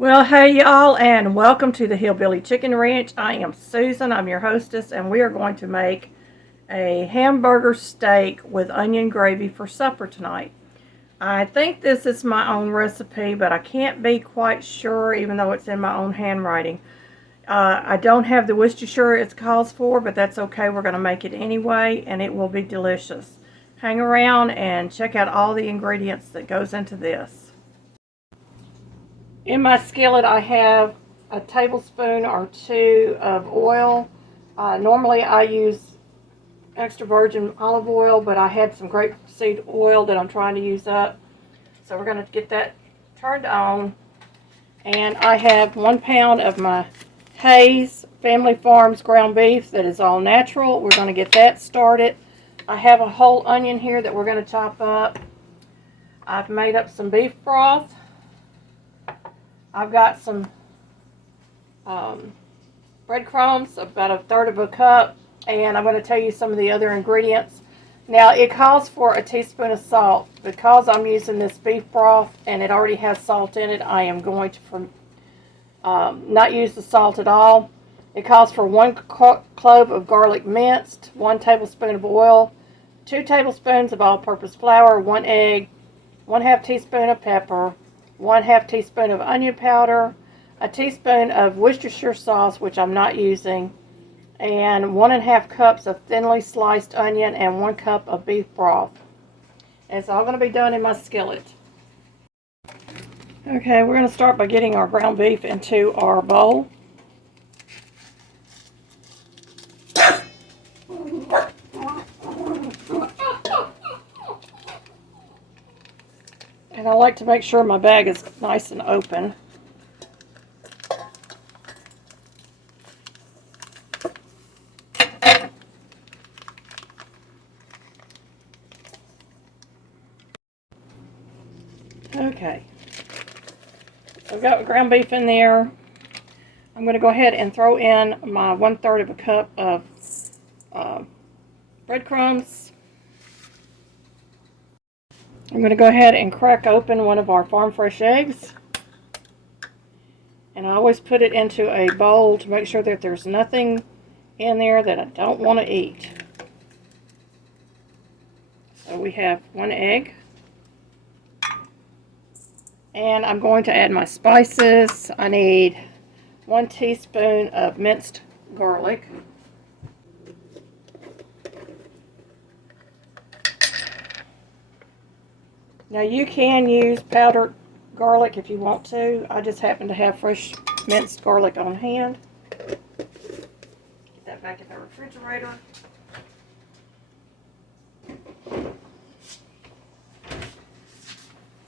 Well, hey y'all, and welcome to the Hillbilly Chicken Ranch. I am Susan, I'm your hostess, and we are going to make a hamburger steak with onion gravy for supper tonight. I think this is my own recipe, but I can't be quite sure even though it's in my own handwriting. I don't have the Worcestershire it calls for, but that's okay. We're going to make it anyway, and it will be delicious. Hang around and check out all the ingredients that goes into this. In my skillet, I have a tablespoon or two of oil. Normally, I use extra virgin olive oil, but I had some grapeseed oil that I'm trying to use up. So we're going to get that turned on. And I have 1 pound of my Hayes Family Farms ground beef that is all natural. We're going to get that started. I have a whole onion here that we're going to chop up. I've made up some beef broth. I've got some breadcrumbs, about 1/3 of a cup, and I'm going to tell you some of the other ingredients. Now, it calls for a teaspoon of salt. Because I'm using this beef broth and it already has salt in it, I am going to not use the salt at all. It calls for 1 clove of garlic minced, 1 tablespoon of oil, 2 tablespoons of all-purpose flour, 1 egg, 1/2 teaspoon of pepper, 1/2 teaspoon of onion powder, a teaspoon of Worcestershire sauce, which I'm not using, and 1 1/2 cups of thinly sliced onion and 1 cup of beef broth. And it's all going to be done in my skillet. Okay, we're going to start by getting our ground beef into our bowl. And I like to make sure my bag is nice and open. Okay, I've got ground beef in there. I'm going to go ahead and throw in my 1/3 of a cup of breadcrumbs. I'm going to go ahead and crack open one of our farm fresh eggs. And I always put it into a bowl to make sure that there's nothing in there that I don't want to eat. So we have 1 egg. And I'm going to add my spices. I need 1 teaspoon of minced garlic. Now you can use powdered garlic if you want to. I just happen to have fresh minced garlic on hand. Get that back in the refrigerator.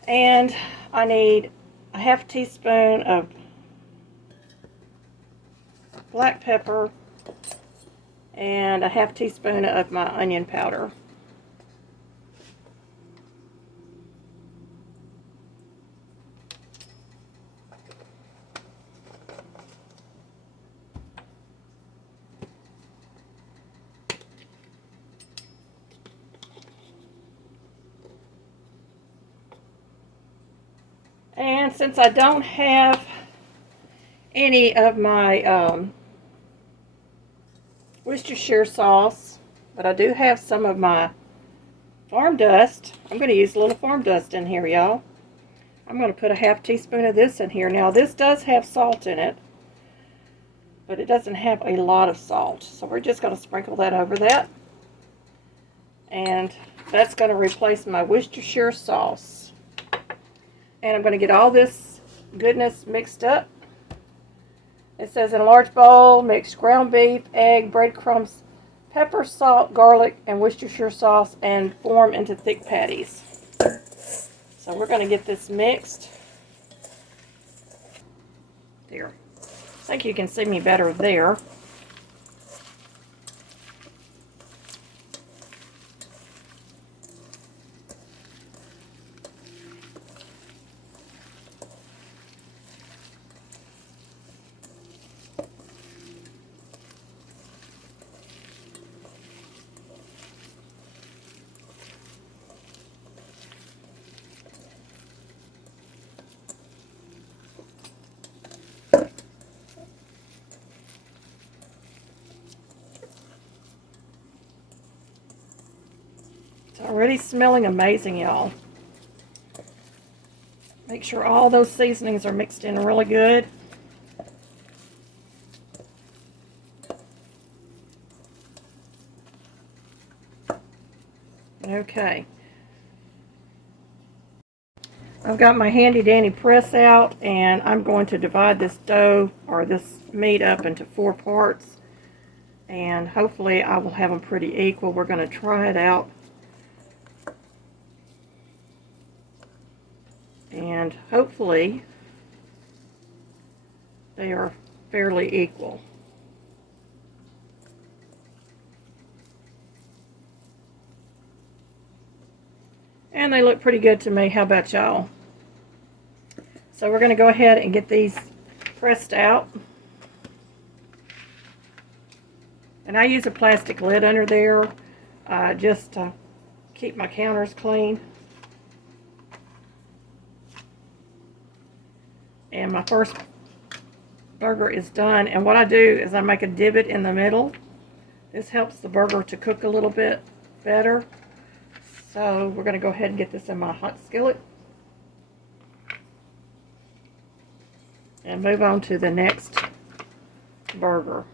And I need a 1/2 teaspoon of black pepper and a 1/2 teaspoon of my onion powder. And since I don't have any of my Worcestershire sauce, but I do have some of my farm dust, I'm going to use a little farm dust in here, y'all. I'm going to put a 1/2 teaspoon of this in here. Now, this does have salt in it, but it doesn't have a lot of salt. So we're just going to sprinkle that over that. And that's going to replace my Worcestershire sauce. And I'm going to get all this goodness mixed up. It says in a large bowl, mix ground beef, egg, breadcrumbs, pepper, salt, garlic, and Worcestershire sauce, and form into thick patties. So we're going to get this mixed. There. I think you can see me better there. Already smelling amazing, y'all. Make sure all those seasonings are mixed in really good. Okay. I've got my handy dandy press out, and I'm going to divide this dough or this meat up into 4 parts, and hopefully I will have them pretty equal. We're going to try it out, and hopefully they are fairly equal. And they look pretty good to me. How about y'all? So we're going to go ahead and get these pressed out. And I use a plastic lid under there just to keep my counters clean. And my first burger is done. And what I do is I make a divot in the middle. This helps the burger to cook a little bit better. So we're going to go ahead and get this in my hot skillet. And move on to the next burger.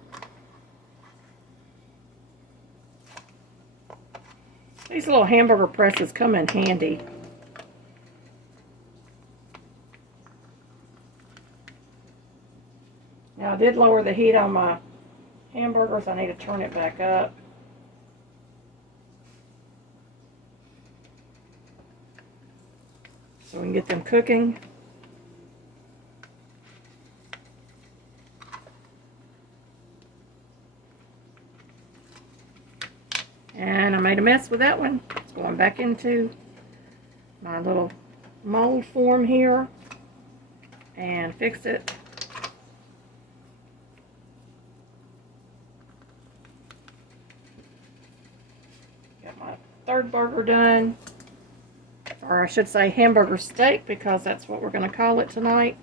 These little hamburger presses come in handy. Now I did lower the heat on my hamburgers. I need to turn it back up. So we can get them cooking. And I made a mess with that one. It's going back into my little mold form here and fix it. Got my third burger done. Or I should say hamburger steak, because that's what we're going to call it tonight.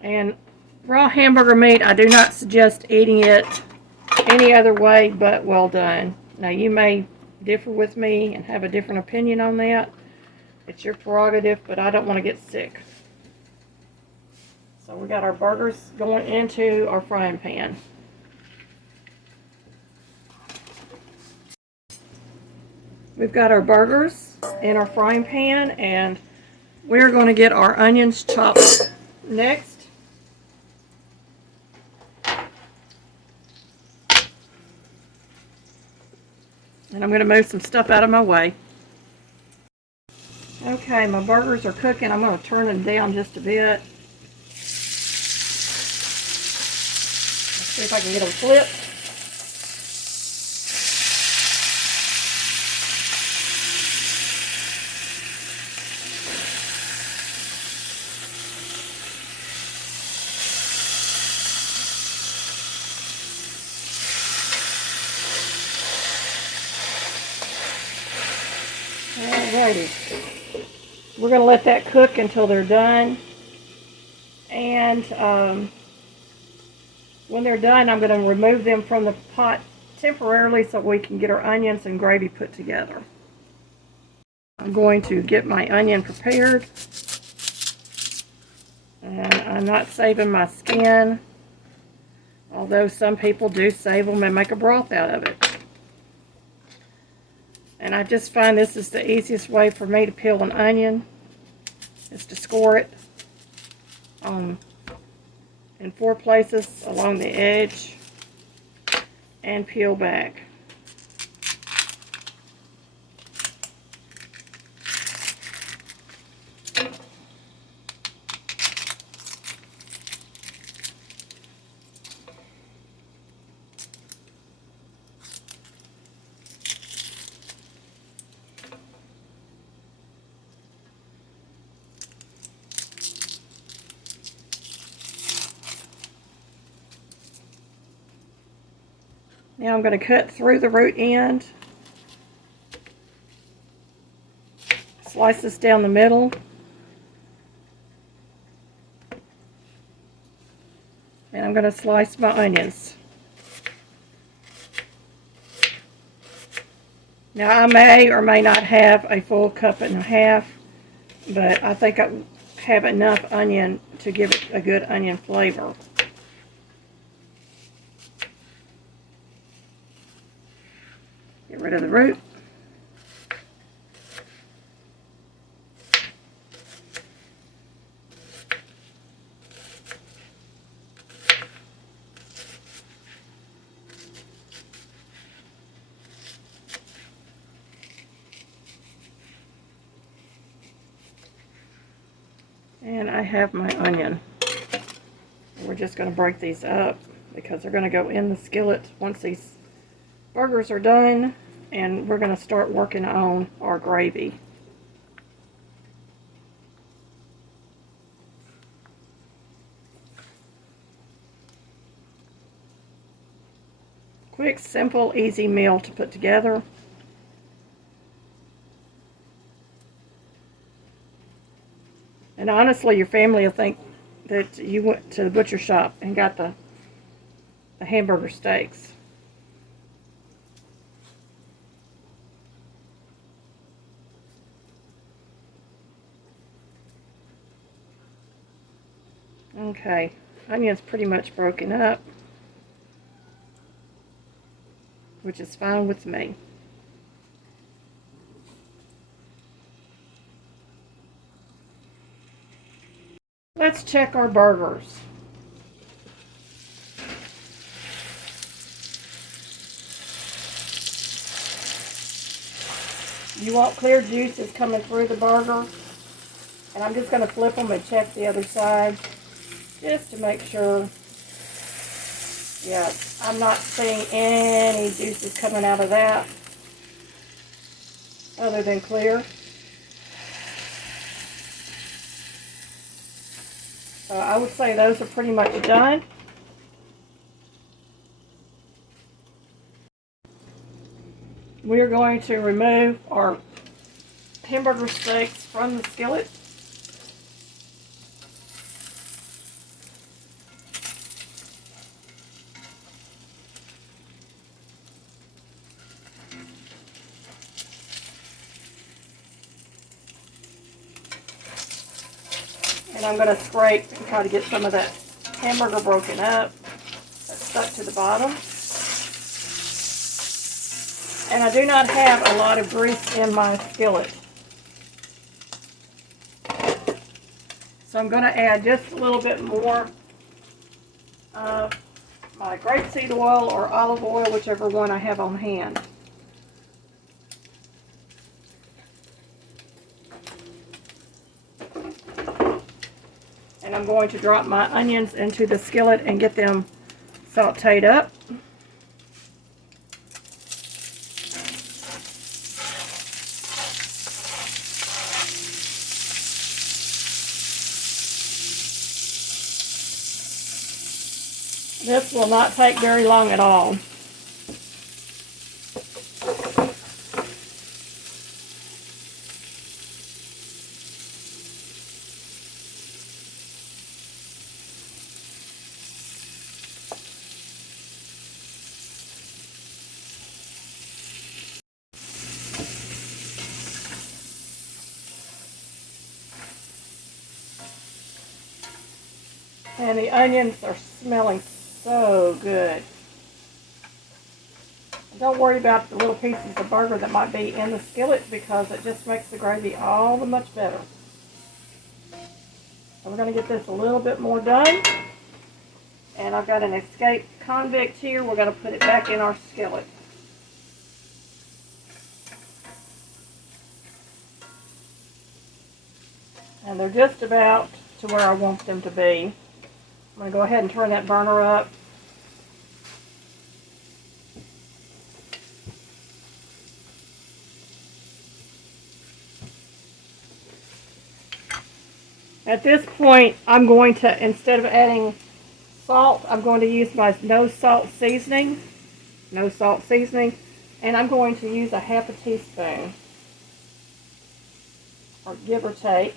And raw hamburger meat, I do not suggest eating it any other way but well done. Now you may differ with me and have a different opinion on that. It's your prerogative, but I don't want to get sick. So we got our burgers going into our frying pan. We've got our burgers in our frying pan, and we're going to get our onions chopped next. And I'm going to move some stuff out of my way. Okay, my burgers are cooking. I'm going to turn them down just a bit. Let's see if I can get them flipped. Alrighty, we're going to let that cook until they're done, and when they're done I'm going to remove them from the pot temporarily so we can get our onions and gravy put together. I'm going to get my onion prepared, and I'm not saving my skin, although some people do save them and make a broth out of it. And I just find this is the easiest way for me to peel an onion, is to score it in 4 places along the edge and peel back. Now I'm going to cut through the root end, slice this down the middle, and I'm going to slice my onions. Now I may or may not have a full cup and a half, but I think I have enough onion to give it a good onion flavor. Get rid of the root. And I have my onion. We're just going to break these up because they're going to go in the skillet once these burgers are done, and we're going to start working on our gravy. Quick, simple, easy meal to put together. And honestly, your family will think that you went to the butcher shop and got the hamburger steaks. Okay, onion's pretty much broken up, which is fine with me. Let's check our burgers. You want clear juices coming through the burger. And I'm just going to flip them and check the other side just to make sure. Yeah, I'm not seeing any juices coming out of that other than clear. So I would say those are pretty much done. We're going to remove our hamburger steaks from the skillet. And I'm going to scrape and try to get some of that hamburger broken up that's stuck to the bottom. And I do not have a lot of grease in my skillet. So I'm going to add just a little bit more of my grapeseed oil or olive oil, whichever one I have on hand. And I'm going to drop my onions into the skillet and get them sauteed up. This will not take very long at all. And the onions are smelling so good. Don't worry about the little pieces of burger that might be in the skillet because it just makes the gravy all the much better. So we're going to get this a little bit more done. And I've got an escaped convict here. We're going to put it back in our skillet. And they're just about to where I want them to be. I'm going to go ahead and turn that burner up. At this point, I'm going to, instead of adding salt, I'm going to use my no salt seasoning. No salt seasoning. And I'm going to use a half a teaspoon. Or give or take.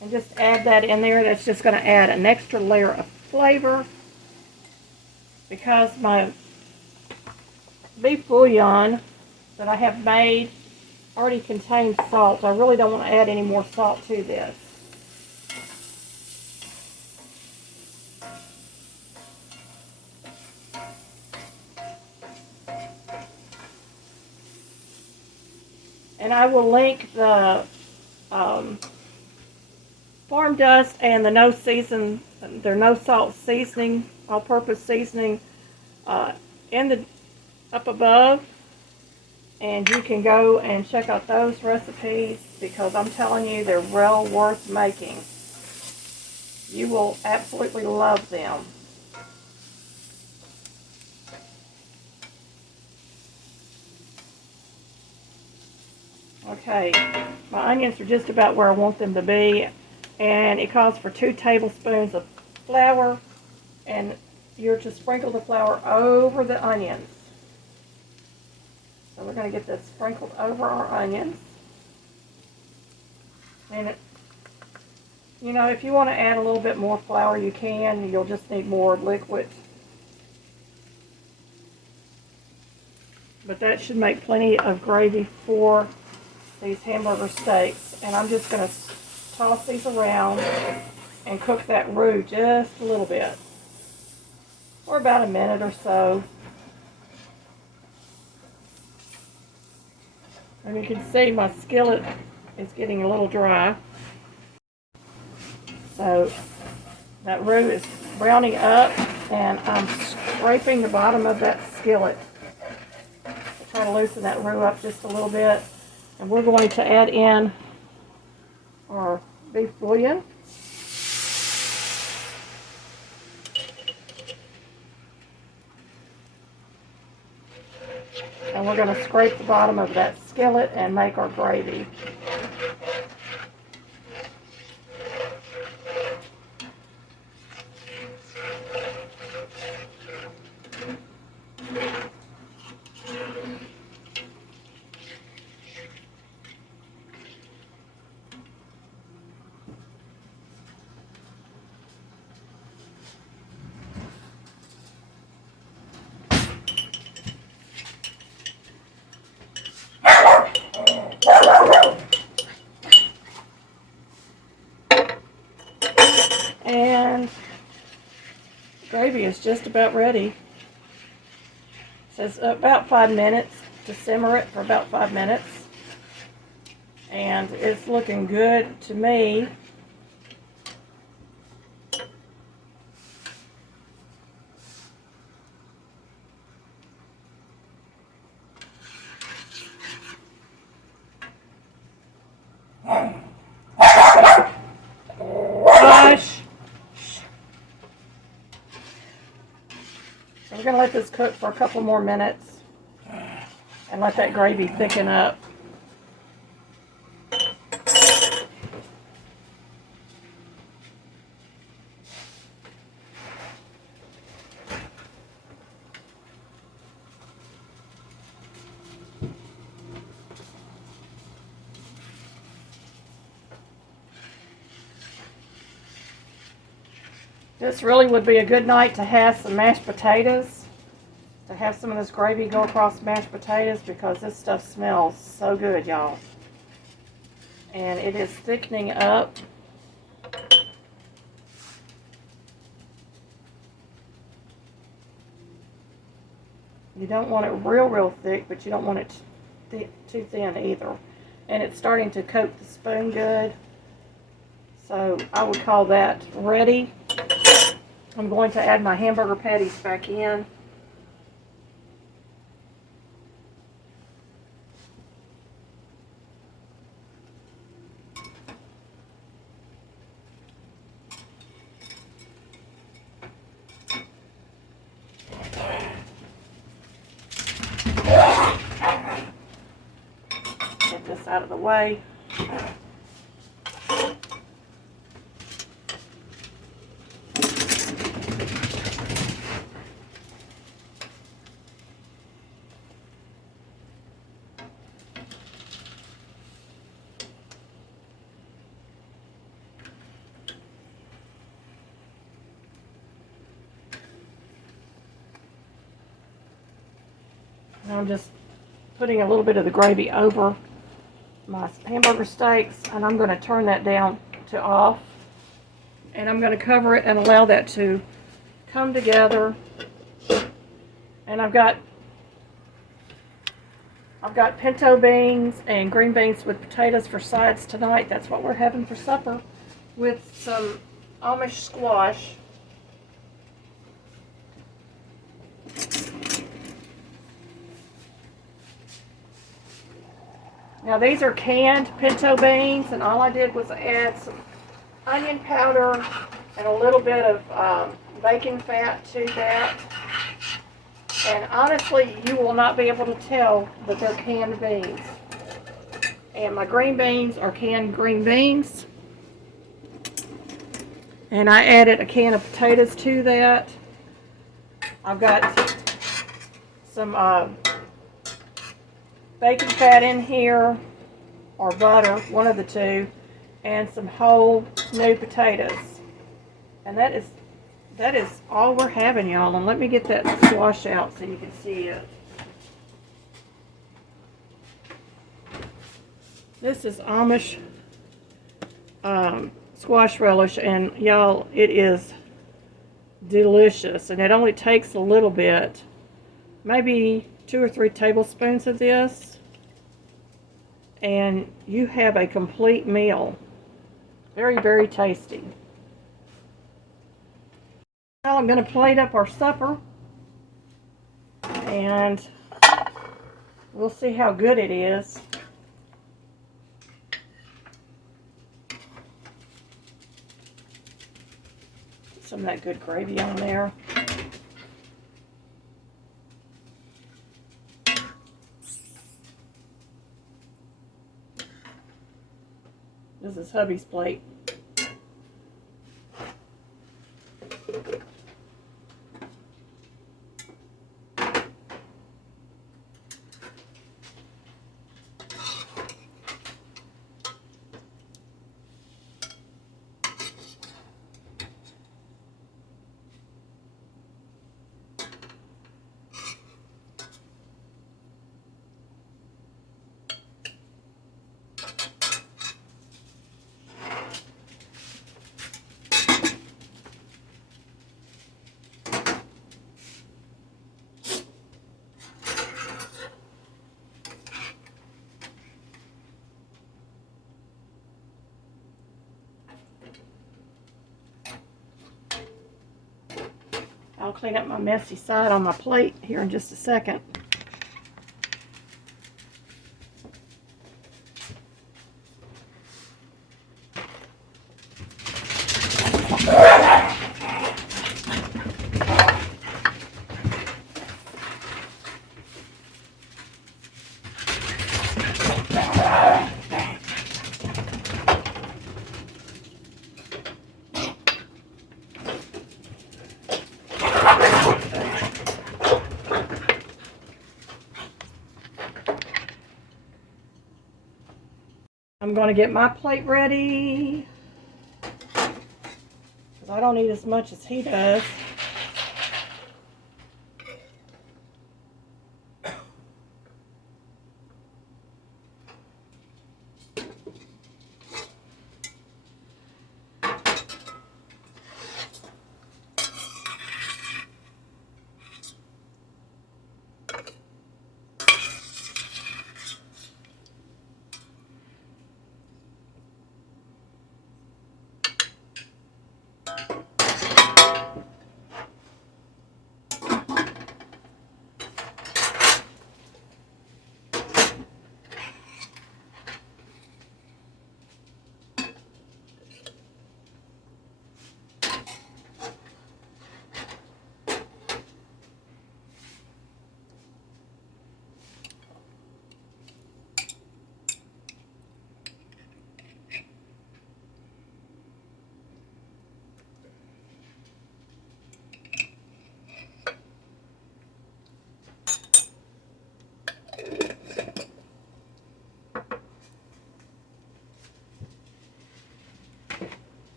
And just add that in there. That's just going to add an extra layer of flavor. Because my beef bouillon that I have made already contains salt. I really don't want to add any more salt to this. And I will link the farm dust and the no salt seasoning, all-purpose seasoning, up above, and you can go and check out those recipes because I'm telling you they're well worth making. You will absolutely love them. Okay, my onions are just about where I want them to be, and it calls for 2 tablespoons of flour, and you're to sprinkle the flour over the onions. So we're going to get this sprinkled over our onions. And you know, if you want to add a little bit more flour, you can. You'll just need more liquid. But that should make plenty of gravy for these hamburger steaks. And I'm just going to toss these around and cook that roux just a little bit for about a minute or so. And you can see my skillet is getting a little dry. So that roux is browning up, and I'm scraping the bottom of that skillet to try to loosen that roux up just a little bit. And we're going to add in our beef bouillon. And we're going to scrape the bottom of that skillet and make our gravy. And gravy is just about ready. It says about 5 minutes, to simmer it for about 5 minutes. And it's looking good to me. Gosh. So we're going to let this cook for a couple more minutes and let that gravy thicken up. This really would be a good night to have some mashed potatoes, to have some of this gravy go across mashed potatoes, because this stuff smells so good, y'all. And it is thickening up. You don't want it real thick, but you don't want it too thin either. And it's starting to coat the spoon good. So I would call that ready. I'm going to add my hamburger patties back in. Get this out of the way. And I'm just putting a little bit of the gravy over my hamburger steaks, and I'm going to turn that down to off. And I'm going to cover it and allow that to come together. And I've got pinto beans and green beans with potatoes for sides tonight. That's what we're having for supper, with some Amish squash. Now these are canned pinto beans, and all I did was add some onion powder and a little bit of bacon fat to that. And honestly, you will not be able to tell that they're canned beans. And my green beans are canned green beans. And I added a can of potatoes to that. I've got some bacon fat in here, or butter, one of the two, and some whole new potatoes. And that is all we're having, y'all. And let me get that squash out so you can see it. This is Amish squash relish, and y'all, it is delicious. And it only takes a little bit, maybe 2 or 3 tablespoons of this, and you have a complete meal. Very, very tasty. Now I'm going to plate up our supper, and we'll see how good it is. Put some of that good gravy on there. This is hubby's plate. I'll clean up my messy side on my plate here in just a second. I'm going to get my plate ready, because I don't eat as much as he does.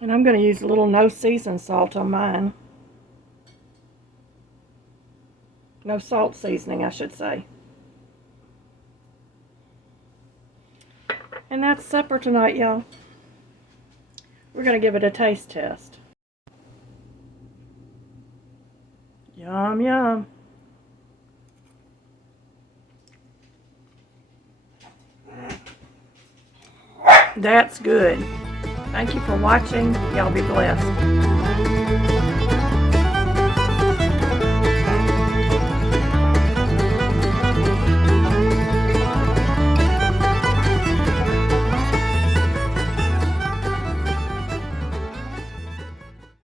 And I'm going to use a little no season salt on mine. No salt seasoning, I should say. And that's supper tonight, y'all. We're going to give it a taste test. Yum, yum. That's good. Thank you for watching. Y'all be blessed.